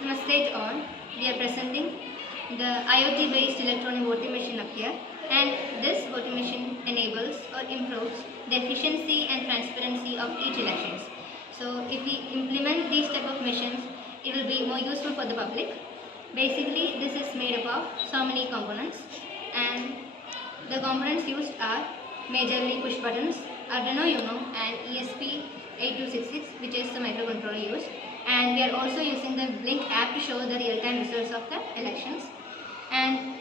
Namaste to all. We are presenting the IoT based electronic voting machine up here, and this voting machine enables or improves the efficiency and transparency of each elections. So if we implement these type of machines, it will be more useful for the public. Basically, this is made up of so many components, and the components used are majorly push buttons, Arduino Uno and ESP8266, which is the microcontroller used, and we are also using the Blink app to show the real-time results of the elections. And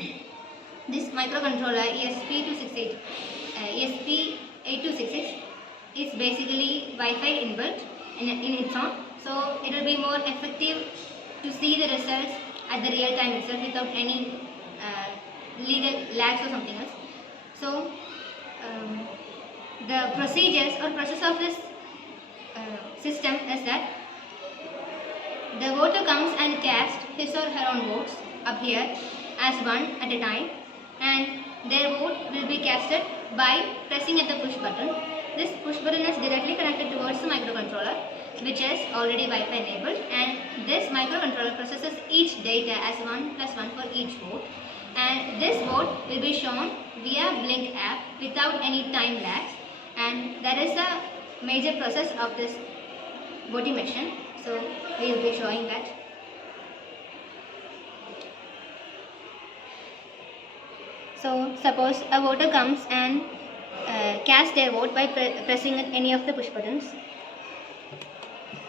this microcontroller ESP8266 is basically Wi-Fi inbuilt in its own, so it will be more effective to see the results at the real time itself without any legal lags or something else. So the procedures or process of this system is that the voter comes and casts his or her own votes up here as one at a time, and their vote will be casted by pressing at the push button. This push button is directly connected towards the microcontroller, which is already Wi-Fi enabled, and this microcontroller processes each data as 1 plus 1 for each vote, and this vote will be shown via Blink app without any time lags, and that is a major process of this voting machine. So we will be showing that. So suppose a voter comes and casts their vote by pressing any of the push buttons.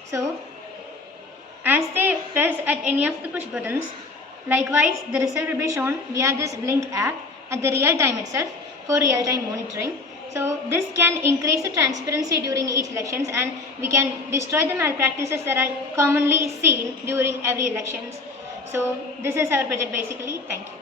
So as they press at any of the push buttons, likewise the result will be shown via this Blink app at the real time itself for real time monitoring. So this can increase the transparency during each elections, and we can destroy the malpractices that are commonly seen during every elections. So this is our project basically. Thank you.